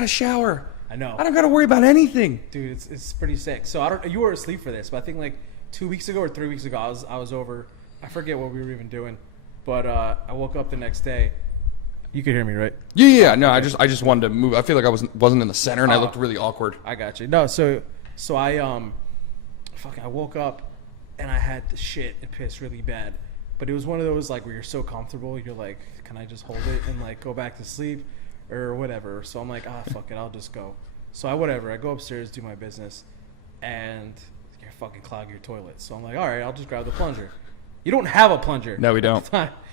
got a shower. I know. I don't got to worry about anything. Dude, it's pretty sick. So you were asleep for this, but I think like 2 weeks ago or 3 weeks ago, I was over. I forget what we were even doing, but I woke up the next day. You could hear me, right? Yeah. No, I just wanted to move. I feel like I wasn't in the center, and I looked really awkward. I got you. No, so I I woke up and I had to shit and piss really bad, but it was one of those like where you're so comfortable, you're like, can I just hold it and like go back to sleep or whatever? So I'm like, fuck it, I'll just go. So I go upstairs, do my business, and you fucking clog your toilet. So I'm like, all right, I'll just grab the plunger. You don't have a plunger. No, we don't.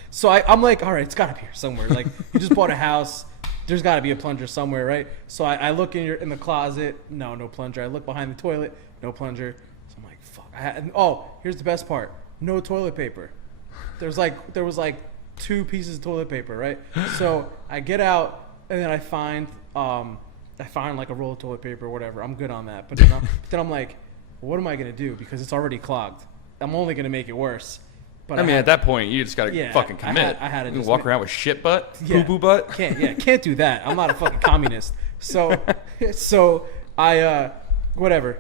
So I'm like, all right, it's got to be here somewhere. Like, you just bought a house. There's got to be a plunger somewhere, right? So I look in the closet. No plunger. I look behind the toilet. No plunger. So I'm like, fuck. Here's the best part. No toilet paper. There was like 2 pieces of toilet paper, right? So I get out, and then I find like a roll of toilet paper or whatever. I'm good on that. But then I'm like, what am I going to do? Because it's already clogged. I'm only going to make it worse. But at that point, you just got to fucking commit. I had to just walk around with shit butt, poo-poo butt. Can't do that. I'm not a fucking communist. So I, whatever.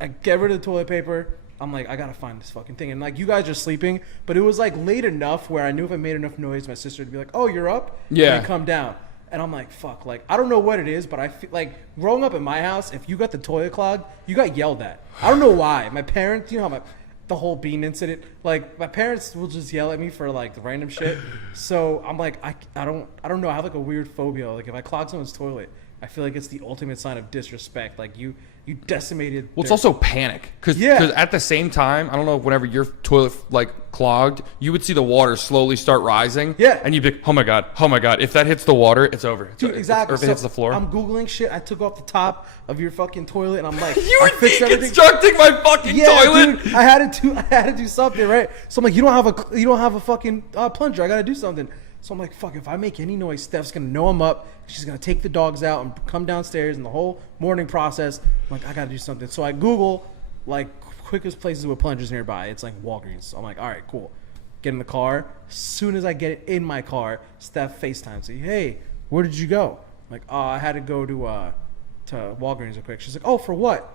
I get rid of the toilet paper. I'm like, I got to find this fucking thing. And like, you guys are sleeping, but it was like late enough where I knew if I made enough noise, my sister would be like, oh, you're up? Yeah. And I'd come down. And I'm like, fuck. Like, I don't know what it is, but I feel like growing up in my house, if you got the toilet clogged, you got yelled at. I don't know why. My parents, you know how the whole bean incident, like my parents will just yell at me for like the random shit. So I'm like, I don't know. I have like a weird phobia. Like if I clog someone's toilet, I feel like it's the ultimate sign of disrespect. Like you decimated. Well, it's also panic because at the same time, I don't know, whenever your toilet like clogged, you would see the water slowly start rising. Yeah. And you'd be, oh my god, if that hits the water, it's over. Dude, exactly. Or if it hits the floor. I'm googling shit. I took off the top of your fucking toilet, and I'm like, you were deconstructing my fucking toilet. Dude, I had to do something, right? So I'm like, you don't have a fucking plunger. I got to do something. So I'm like, fuck, if I make any noise, Steph's going to know I'm up. She's going to take the dogs out and come downstairs, and the whole morning process. I'm like, I got to do something. So I Google, like, quickest places with plungers nearby. It's like Walgreens. So I'm like, all right, cool. Get in the car. As soon as I get it in my car, Steph FaceTimes. Say, hey, where did you go? I'm like, I had to go to Walgreens real quick. She's like, oh, for what?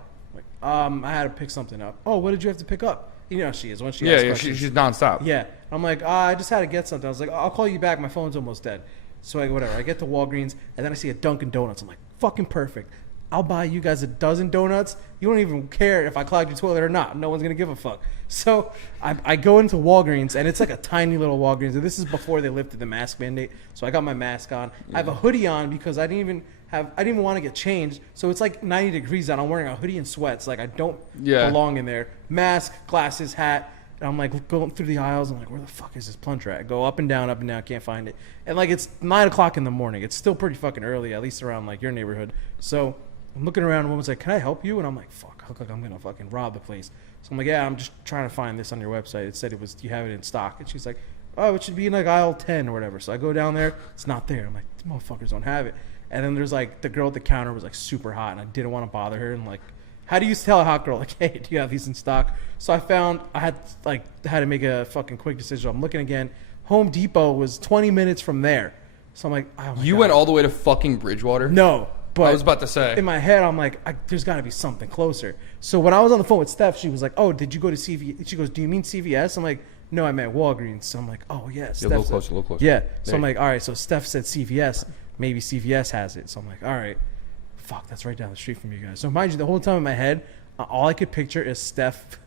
I'm like, I had to pick something up. Oh, what did you have to pick up? You know how she is. When she asks questions. She's nonstop. Yeah. I'm like, I just had to get something. I was like, I'll call you back. My phone's almost dead. So I get to Walgreens, and then I see a Dunkin' Donuts. I'm like, fucking perfect. I'll buy you guys a dozen donuts. You don't even care if I clogged your toilet or not. No one's going to give a fuck. So I go into Walgreens, and it's like a tiny little Walgreens. And this is before they lifted the mask mandate. So I got my mask on. I have a hoodie on because I didn't even want to get changed. So it's like 90 degrees out. I'm wearing a hoodie and sweats. Like I don't belong in there. Mask, glasses, hat. And I'm like going through the aisles. I'm like, where the fuck is this plunger at? I go up and down, can't find it. And like it's 9 o'clock in the morning. It's still pretty fucking early, at least around like your neighborhood. So I'm looking around, and woman's like, can I help you? And I'm like, fuck, I look like I'm going to fucking rob the place. So I'm like, yeah, I'm just trying to find this on your website. It said you have it in stock. And she's like, oh, it should be in like aisle 10 or whatever. So I go down there. It's not there. I'm like, these motherfuckers don't have it. And then there's like the girl at the counter was like super hot, and I didn't want to bother her. And like, how do you tell a hot girl, like, hey, do you have these in stock? So I had to make a fucking quick decision. I'm looking again. Home Depot was 20 minutes from there. So I'm like, oh my You God. went all the way to fucking Bridgewater? No. But I was about to say. In my head, I'm like, there's got to be something closer. So when I was on the phone with Steph, she was like, oh, did you go to CVS? She goes, do you mean CVS? I'm like, no, I meant Walgreens. So I'm like, oh, yeah. A little closer. Yeah. So I'm like, all right, so Steph said CVS. Maybe CVS has it. So I'm like, all right. Fuck, that's right down the street from you guys. So mind you, the whole time in my head, all I could picture is Steph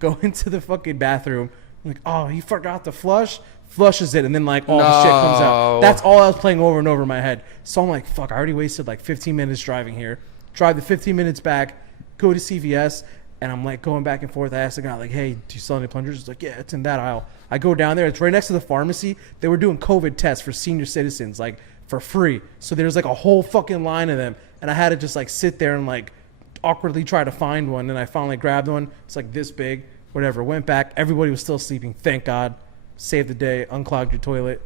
going to the fucking bathroom. I'm like, oh, he forgot to flush. Flushes it, and then like all the shit comes out. That's all I was playing over and over in my head. So I'm like, fuck, I already wasted like 15 minutes driving here. Drive the 15 minutes back, go to CVS, and I'm like going back and forth. I asked the guy, like, hey, do you sell any plungers? He's like, yeah, it's in that aisle. I go down there. It's right next to the pharmacy. They were doing COVID tests for senior citizens, like for free. So there's like a whole fucking line of them, and I had to just like sit there and like awkwardly try to find one. And I finally grabbed one. It's like this big, whatever. Went back. Everybody was still sleeping. Thank God. Saved the day, unclogged your toilet,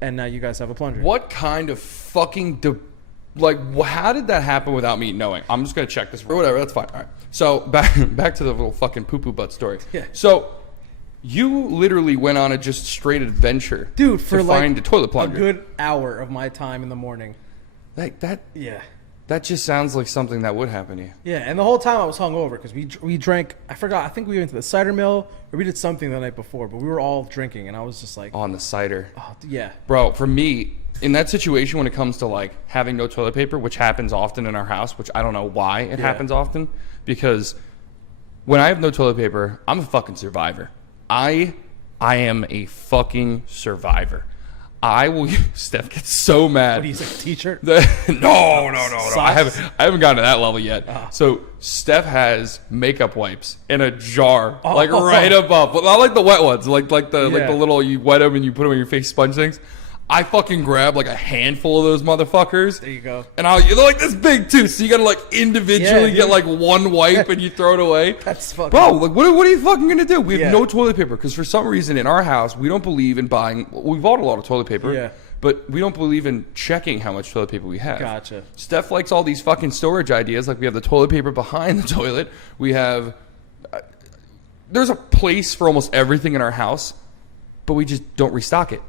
and now you guys have a plunger. What kind of fucking how did that happen without me knowing? I'm just gonna check this or whatever. That's fine. All right. So back to the little fucking poo-poo butt story. Yeah. So you literally went on a just straight adventure, dude, for to like find a toilet plunger. A good hour of my time in the morning. Like that. Yeah. That just sounds like something that would happen to you. Yeah, and the whole time I was hungover because we drank. I forgot. I think we went to the cider mill or we did something the night before, but we were all drinking, and I was just like, On the cider. oh, yeah, Bro, for me, in that situation when it comes to like having no toilet paper, which happens often in our house, which I don't know why it happens often, because when I have no toilet paper, I'm a fucking survivor. I am a fucking survivor. I will. Steph gets so mad. What do you say, T-shirt? No. I haven't gotten to that level yet. So Steph has makeup wipes in a jar, like right above, but not like the wet ones, like the little you wet them and you put them in your face sponge things. I fucking grab like a handful of those motherfuckers. There you go. And they're like this big too, so you gotta like individually get like one wipe and you throw it away. That's fucking. Bro, like what are you fucking gonna do? We have no toilet paper because for some reason in our house we don't believe in buying. We bought a lot of toilet paper, but we don't believe in checking how much toilet paper we have. Gotcha. Steph likes all these fucking storage ideas. Like we have the toilet paper behind the toilet. We have. There's a place for almost everything in our house, but we just don't restock it.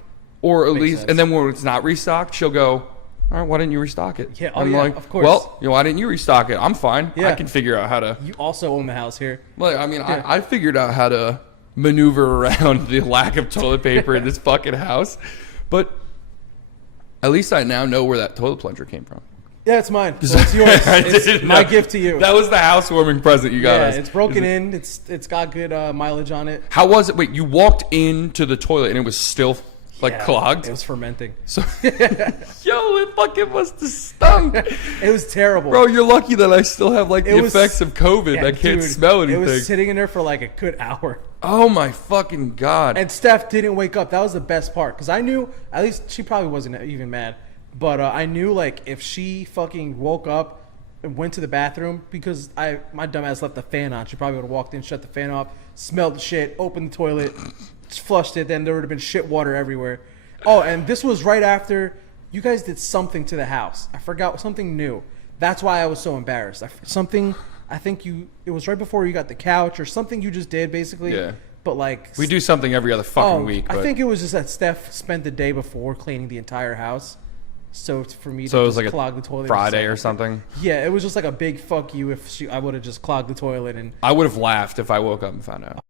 Or at least, and then when it's not restocked, she'll go, all right, why didn't you restock it? Yeah, I'm like, of course. Well, why didn't you restock it? I'm fine. I can figure out how to. You also own the house here. Like, I mean, I figured out how to maneuver around the lack of toilet paper in this fucking house. But at least I now know where that toilet plunger came from. Yeah, it's mine. So it's yours. It's my gift to you. That was the housewarming present you got us. Yeah, it's broken in. It's got good mileage on it. How was it? Wait, you walked into the toilet and it was still clogged? It was fermenting. So, yo, it fucking must have stunk. It was terrible. Bro, you're lucky that I still have like the effects of COVID. Yeah, I can't smell anything. It was sitting in there for like a good hour. Oh my fucking God. And Steph didn't wake up. That was the best part. Because I knew, at least she probably wasn't even mad. But I knew like if she fucking woke up and went to the bathroom, because my dumbass left the fan on. She probably would have walked in, shut the fan off, smelled the shit, opened the toilet, flushed it, then there would have been shit water everywhere. Oh, and this was right after you guys did something to the house. I forgot, something new. That's why I was so embarrassed. I think it was right before you got the couch or something you just did basically. Yeah. But like we do something every other fucking week. But I think it was just that Steph spent the day before cleaning the entire house. So for me so to it was just like clog the toilet. Friday or something. Yeah, it was just like a big fuck you if I would have just clogged the toilet and I would have laughed if I woke up and found out.